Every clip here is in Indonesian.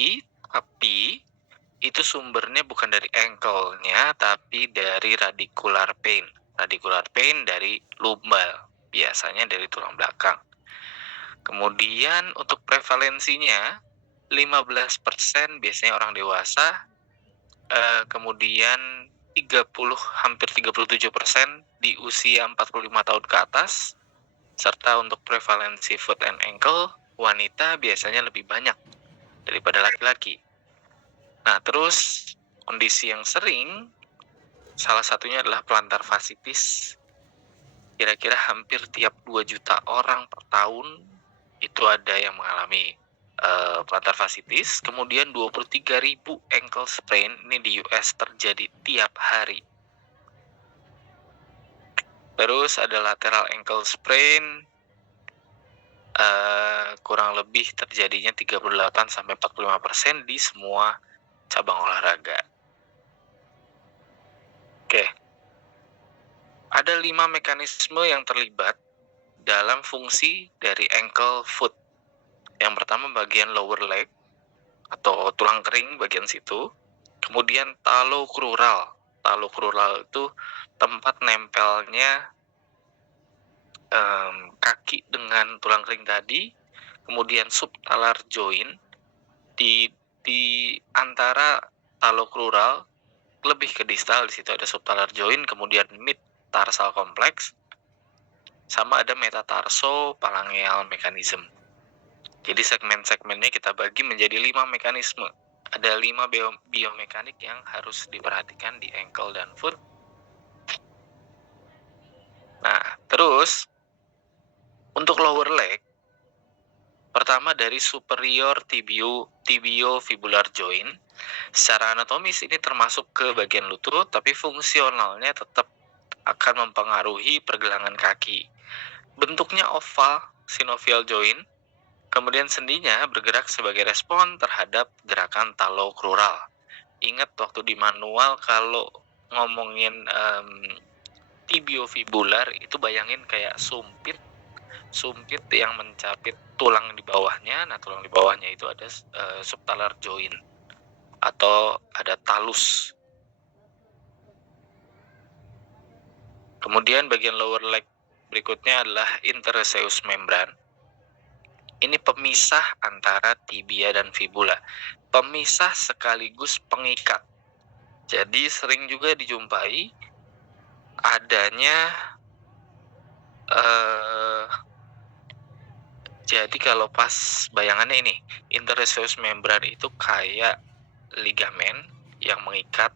kaki, tapi itu sumbernya bukan dari ankle-nya, tapi dari radicular pain. Radicular pain dari lumbar, biasanya dari tulang belakang. Kemudian untuk prevalensinya, 15% biasanya orang dewasa, kemudian 37% di usia 45 tahun ke atas, serta untuk prevalensi foot and ankle, wanita biasanya lebih banyak daripada laki-laki. Nah, terus kondisi yang sering, salah satunya adalah plantar fasciitis. Kira-kira hampir tiap 2 juta orang per tahun itu ada yang mengalami plantar fasciitis. Kemudian 23.000 ankle sprain ini di US terjadi tiap hari. Terus ada lateral ankle sprain, kurang lebih terjadinya 38-45% di semua cabang olahraga. Oke. Ada 5 mekanisme yang terlibat dalam fungsi dari ankle foot. Yang pertama bagian lower leg atau tulang kering bagian situ. Kemudian talocrural. Talocrural itu tempat nempelnya kaki dengan tulang kering tadi. Kemudian subtalar joint di antara talocrural lebih ke distal, di situ ada subtalar joint, kemudian mid tarsal complex, sama ada metatarso-phalangeal mechanism. Jadi segmen-segmennya kita bagi menjadi 5 mekanisme. Ada 5 biomekanik yang harus diperhatikan di ankle dan foot. Nah, terus untuk lower leg, pertama dari superior tibiofibular joint. Secara anatomis ini termasuk ke bagian lutut, tapi fungsionalnya tetap akan mempengaruhi pergelangan kaki. Bentuknya oval, synovial joint. Kemudian sendinya bergerak sebagai respon terhadap gerakan talocrural. Ingat waktu di manual kalau ngomongin tibiofibular itu bayangin kayak sumpit yang mencapit tulang di bawahnya. Nah, tulang di bawahnya itu ada subtalar joint atau ada talus. Kemudian bagian lower leg berikutnya adalah interosseous membrane. Ini pemisah antara tibia dan fibula. Pemisah sekaligus pengikat. Jadi sering juga dijumpai adanya jadi kalau pas bayangannya ini, interosseous membrane itu kayak ligamen yang mengikat.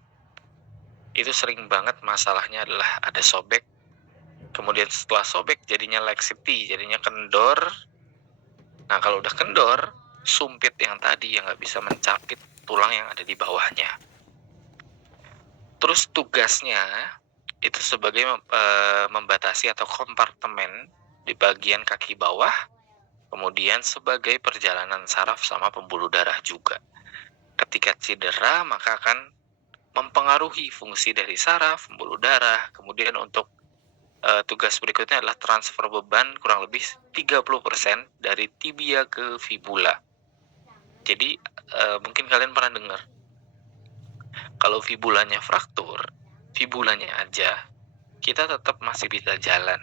Itu sering banget masalahnya adalah ada sobek. Kemudian setelah sobek jadinya laxity, jadinya kendor. Nah, kalau udah kendor, sumpit yang tadi yang nggak bisa mencapit tulang yang ada di bawahnya. Terus tugasnya itu sebagai membatasi atau kompartemen di bagian kaki bawah, kemudian sebagai perjalanan saraf sama pembuluh darah juga. Ketika cedera maka akan mempengaruhi fungsi dari saraf, pembuluh darah. Kemudian untuk tugas berikutnya adalah transfer beban kurang lebih 30% dari tibia ke fibula. Jadi mungkin kalian pernah dengar kalau fibulanya fraktur, fibulanya aja kita tetap masih bisa jalan.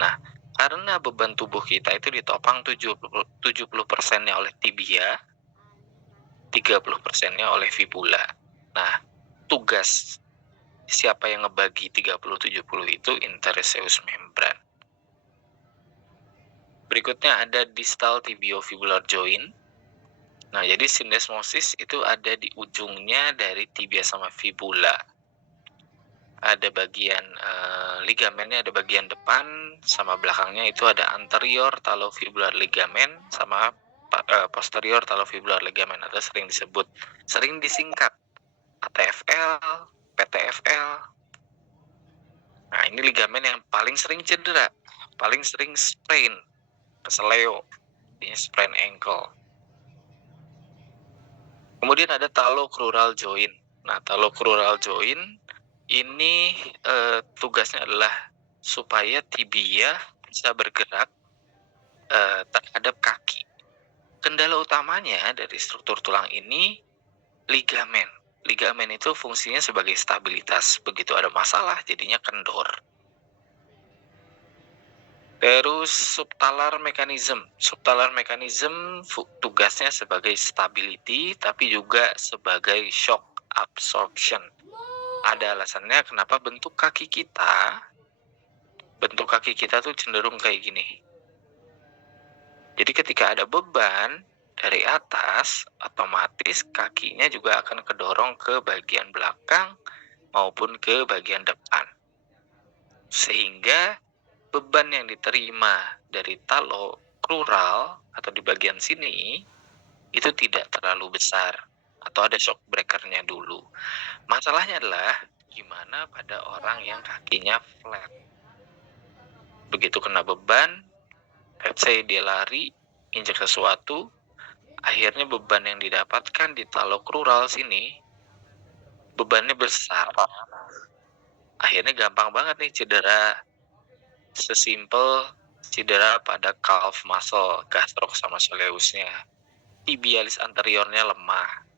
Nah, karena beban tubuh kita itu ditopang 70%-nya oleh tibia, 30%-nya oleh fibula. Nah, tugas siapa yang ngebagi 30-70 itu interosseous membrane. Berikutnya ada distal tibiofibular joint. Nah, jadi syndesmosis itu ada di ujungnya dari tibia sama fibula. Ada bagian ligamennya, ada bagian depan sama belakangnya itu ada anterior talofibular ligament sama posterior talofibular ligament atau sering disingkat ATFL, PTFL. Nah, ini ligamen yang paling sering cedera, paling sering sprain, keseleo, ini sprain ankle. Kemudian ada talocrural joint. Nah, talocrural joint ini tugasnya adalah supaya tibia bisa bergerak terhadap kaki. Kendala utamanya dari struktur tulang ini ligamen. Ligamen itu fungsinya sebagai stabilitas. Begitu ada masalah jadinya kendor. Terus subtalar mechanism. Subtalar mechanism tugasnya sebagai stability tapi juga sebagai shock absorption. Ada alasannya kenapa bentuk kaki kita tuh cenderung kayak gini. Jadi ketika ada beban dari atas, otomatis kakinya juga akan kedorong ke bagian belakang maupun ke bagian depan. Sehingga beban yang diterima dari talokrural atau di bagian sini itu tidak terlalu besar atau ada shock breaker-nya dulu. Masalahnya adalah gimana pada orang yang kakinya flat. Begitu kena beban, let's say dia lari, injak sesuatu, akhirnya beban yang didapatkan di talokrural sini, bebannya besar. Akhirnya gampang banget nih cedera. Sesimpel cedera pada calf muscle, gastroc sama soleusnya. Tibialis anteriornya lemah.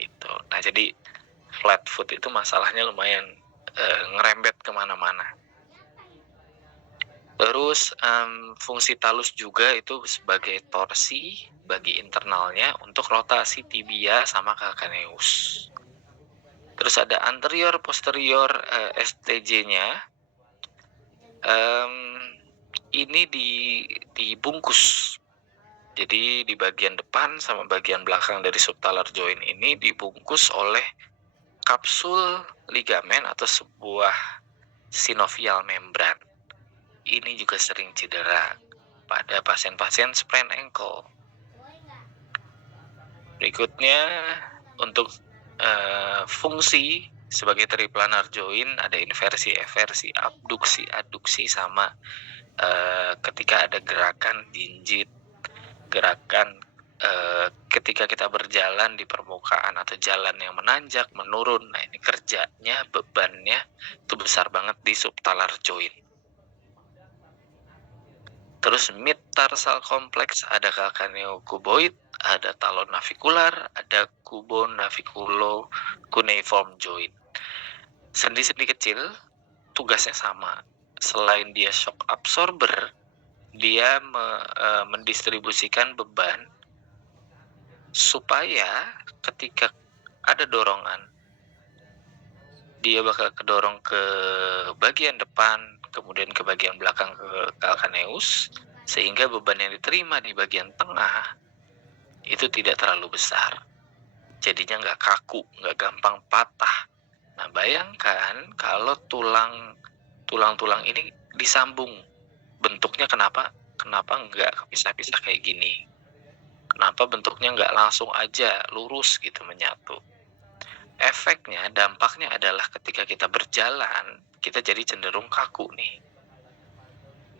Gitu. Nah, jadi flat foot itu masalahnya lumayan ngerembet kemana-mana. Terus fungsi talus juga itu sebagai torsi bagi internalnya untuk rotasi tibia sama calcaneus. Terus ada anterior posterior STJ-nya. Ini dibungkus. Jadi di bagian depan sama bagian belakang dari subtalar joint ini dibungkus oleh kapsul ligamen atau sebuah sinovial membran. Ini juga sering cedera pada pasien-pasien sprain ankle. Berikutnya untuk fungsi sebagai triplanar joint ada inversi, eversi, abduksi, aduksi sama ketika ada gerakan jinjit, gerakan ketika kita berjalan di permukaan atau jalan yang menanjak, menurun. Nah, ini kerjanya, bebannya itu besar banget di subtalar joint. Terus mid tarsal kompleks ada calcaneocuboid, ada talonavikular, ada cubonaviculo cuneiform joint. Sendi-sendi kecil tugasnya sama. Selain dia shock absorber, dia mendistribusikan beban supaya ketika ada dorongan dia bakal kedorong ke bagian depan, kemudian ke bagian belakang ke calcaneus, sehingga beban yang diterima di bagian tengah itu tidak terlalu besar. Jadinya nggak kaku, nggak gampang patah. Nah, bayangkan kalau tulang-tulang ini disambung. Bentuknya kenapa nggak kepisah-pisah kayak gini? Kenapa bentuknya nggak langsung aja lurus gitu menyatu? Efeknya, dampaknya adalah ketika kita berjalan, kita jadi cenderung kaku nih.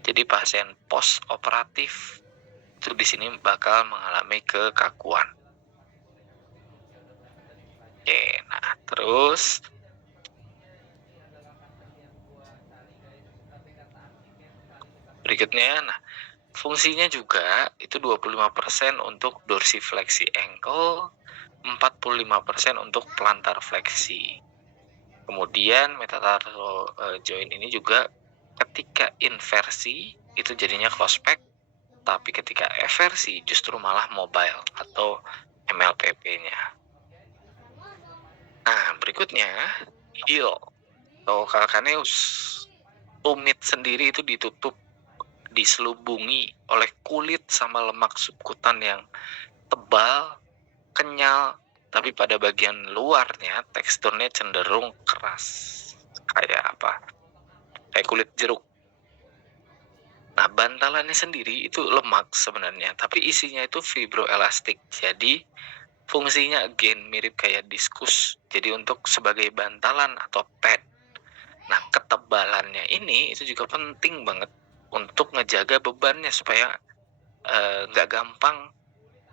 Jadi pasien post operatif itu di sini bakal mengalami kekakuan. Oke, nah terus berikutnya, nah fungsinya juga itu 25% untuk dorsifleksi ankle, 45% untuk plantar fleksi. Kemudian metatarsal joint ini juga ketika inversi itu jadinya close pack, tapi ketika eversi justru malah mobile atau MLPP-nya. Nah, berikutnya heel atau calcaneus. Tumit sendiri itu ditutup, diselubungi oleh kulit sama lemak subkutan yang tebal, kenyal, tapi pada bagian luarnya teksturnya cenderung keras. Kayak apa? Kayak kulit jeruk. Nah, bantalannya sendiri itu lemak sebenarnya, tapi isinya itu fibroelastik. Jadi fungsinya again mirip kayak diskus. Jadi untuk sebagai bantalan atau pad. Nah, ketebalannya ini itu juga penting banget untuk ngejaga bebannya supaya nggak gampang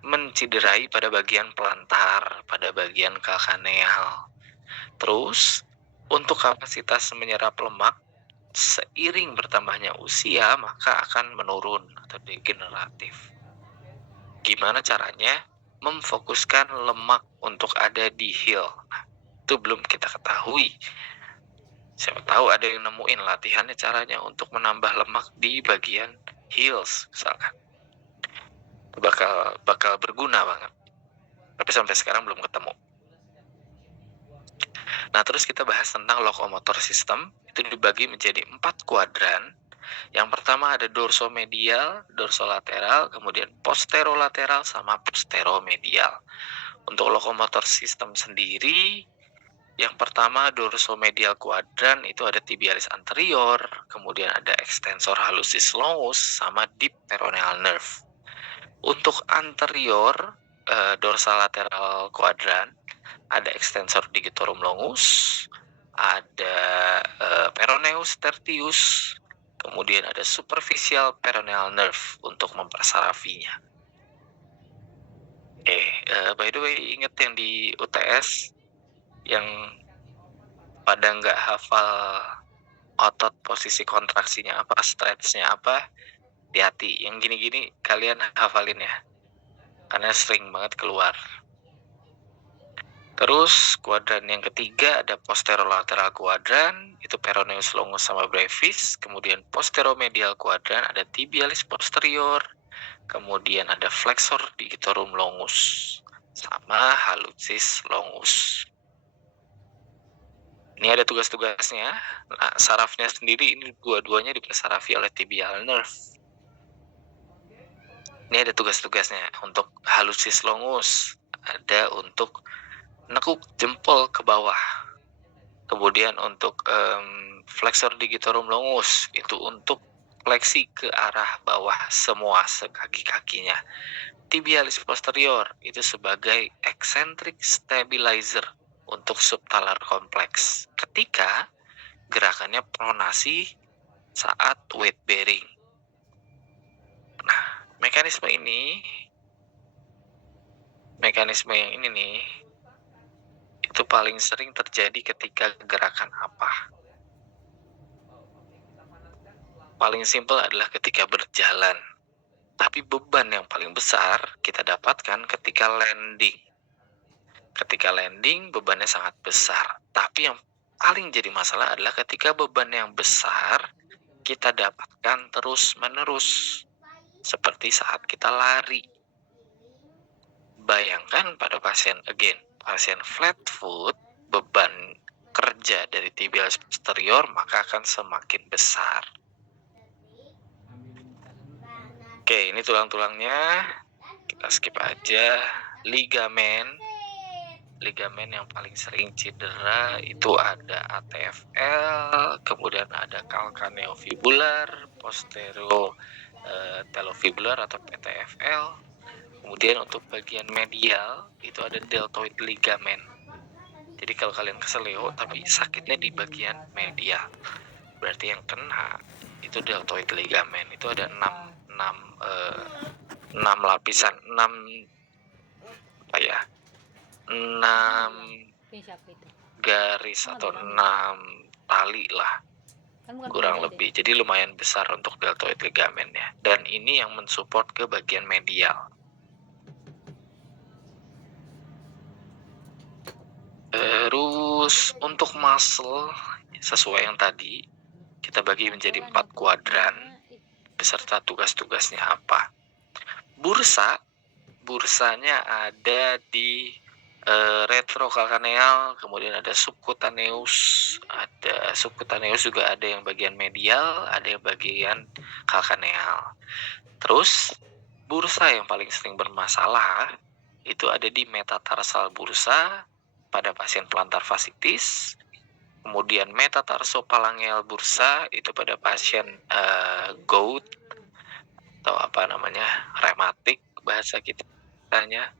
menciderai pada bagian plantar, pada bagian calcaneal. Terus untuk kapasitas menyerap lemak seiring bertambahnya usia maka akan menurun atau degeneratif. Gimana caranya memfokuskan lemak untuk ada di heel? Nah, itu belum kita ketahui. Siapa tahu ada yang nemuin latihannya caranya untuk menambah lemak di bagian heels misalkan. Itu bakal berguna banget. Tapi sampai sekarang belum ketemu. Nah, terus kita bahas tentang locomotor system. Itu dibagi menjadi 4 kuadran. Yang pertama ada dorsomedial, dorsolateral, kemudian posterolateral, sama posteromedial. Untuk locomotor system sendiri, yang pertama dorsomedial quadrant itu ada tibialis anterior, kemudian ada extensor hallucis longus, sama deep peroneal nerve. Untuk anterior dorsolateral quadrant ada extensor digitorum longus, ada peroneus tertius, kemudian ada superficial peroneal nerve untuk mempersarafinya. By the way, inget yang di UTS yang pada nggak hafal otot posisi kontraksinya apa, stretchnya apa, hati-hati. Yang gini-gini kalian hafalin ya, karena sering banget keluar. Terus kuadran yang ketiga ada posterolateral kuadran, itu peroneus longus sama brevis. Kemudian posteromedial kuadran ada tibialis posterior, kemudian ada flexor digitorum longus sama hallucis longus. Ini ada tugas-tugasnya. Nah, sarafnya sendiri ini dua-duanya dipersarafi oleh tibial nerve. Ini ada tugas-tugasnya. Untuk hallucis longus ada untuk nekuk jempol ke bawah. Kemudian untuk flexor digitorum longus itu untuk fleksi ke arah bawah semua sekaki-kakinya. Tibialis posterior itu sebagai eccentric stabilizer untuk subtalar kompleks ketika gerakannya pronasi saat weight bearing. Nah, mekanisme yang ini nih itu paling sering terjadi ketika gerakan apa? Paling simpel adalah ketika berjalan. Tapi beban yang paling besar kita dapatkan ketika landing. Ketika landing bebannya sangat besar. Tapi yang paling jadi masalah adalah ketika beban yang besar kita dapatkan terus-menerus. Seperti saat kita lari. Bayangkan pada pasien flat foot, beban kerja dari tibialis posterior maka akan semakin besar. Oke, ini tulang-tulangnya. Kita skip aja. Ligamen yang paling sering cedera itu ada ATFL, kemudian ada calcaneofibular, posterotelofibular atau PTFL. Kemudian untuk bagian medial itu ada deltoid ligamen. Jadi kalau kalian keseleo tapi sakitnya di bagian medial, berarti yang kena itu deltoid ligamen. Itu ada 6 lapisan, 6 garis atau 6 tali lah kurang lebih. Jadi lumayan besar untuk deltoid ligamennya. Dan ini yang mensupport ke bagian medial. Terus untuk muscle sesuai yang tadi kita bagi menjadi 4 kuadran beserta tugas-tugasnya apa. Bursanya ada di retrocalcaneal, kemudian ada subcutaneus juga ada yang bagian medial, ada yang bagian calcaneal. Terus bursa yang paling sering bermasalah itu ada di metatarsal bursa pada pasien plantar fasciitis, kemudian metatarsopalangeal bursa itu pada pasien gout atau rematik bahasa kitanya.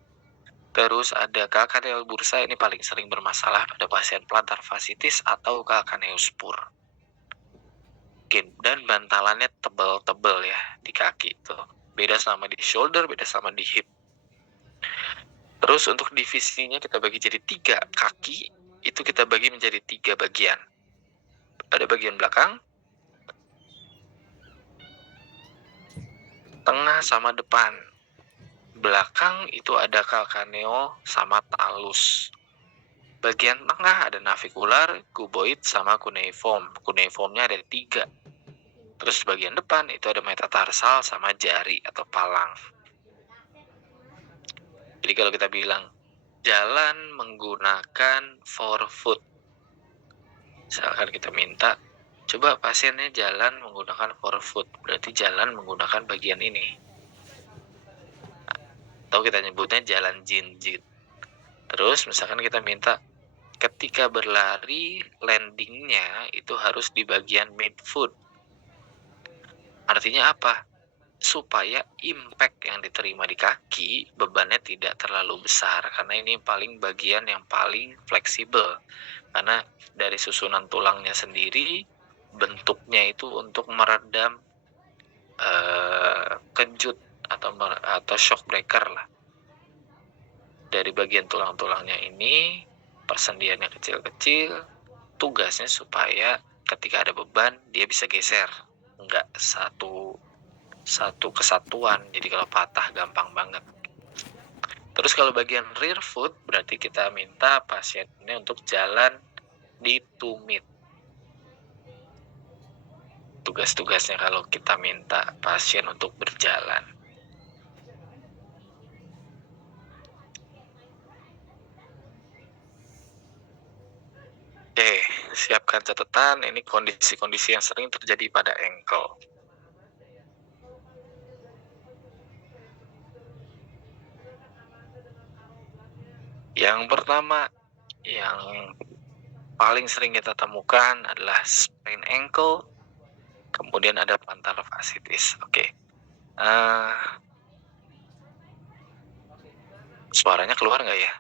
Terus ada calcaneal bursa, ini paling sering bermasalah pada pasien plantar fasciitis atau calcaneus pur. Dan bantalannya tebal-tebal ya di kaki itu. Beda sama di shoulder, beda sama di hip. Terus untuk divisinya kita bagi jadi 3 kaki, itu kita bagi menjadi 3 bagian. Ada bagian belakang, tengah sama depan. belakang itu ada calcaneo sama talus. Bagian tengah ada navicular, cuboid, sama cuneiform. Cuneiformnya ada 3. Terus bagian depan itu ada metatarsal sama jari atau palang. Jadi kalau kita bilang jalan menggunakan forefoot, misalkan kita minta coba pasiennya jalan menggunakan forefoot, berarti jalan menggunakan bagian ini. Atau kita nyebutnya jalan jinjit. Terus misalkan kita minta ketika berlari landingnya itu harus di bagian midfoot. Artinya apa? Supaya impact yang diterima di kaki bebannya tidak terlalu besar, karena ini paling bagian yang paling fleksibel, karena dari susunan tulangnya sendiri bentuknya itu untuk meredam kejut atau shock breaker lah. Dari bagian tulang-tulangnya ini persendiannya kecil-kecil, tugasnya supaya ketika ada beban dia bisa geser, nggak satu kesatuan, jadi kalau patah gampang banget. Terus kalau bagian rear foot berarti kita minta pasiennya untuk jalan di tumit. Tugas-tugasnya kalau kita minta pasien untuk berjalan. Oke, siapkan catatan, ini kondisi-kondisi yang sering terjadi pada ankle. Yang pertama, yang paling sering kita temukan adalah sprain ankle, kemudian ada plantar fasciitis. Oke. Suaranya keluar nggak ya?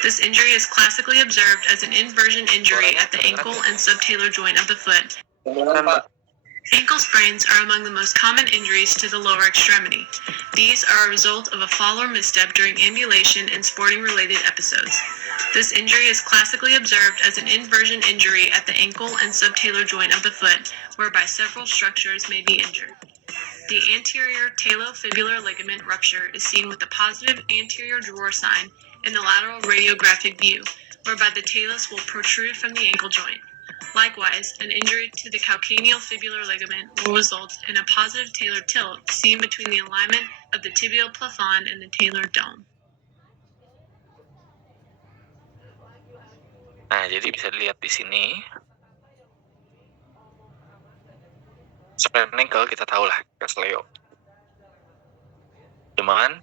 This injury is classically observed as an inversion injury at the ankle and subtalar joint of the foot. Ankle sprains are among the most common injuries to the lower extremity. These are a result of a fall or misstep during ambulation and sporting-related episodes. This injury is classically observed as an inversion injury at the ankle and subtalar joint of the foot, whereby several structures may be injured. The anterior talofibular ligament rupture is seen with the positive anterior drawer sign in the lateral radiographic view, whereby the talus will protrude from the ankle joint. Likewise, an injury to the calcaneal fibular ligament will result in a positive talar tilt seen between the alignment of the tibial plafond and the talar dome. Nah, jadi bisa dilihat di sini. Sprain ankle kita tahu lah, Kesleo. Cuman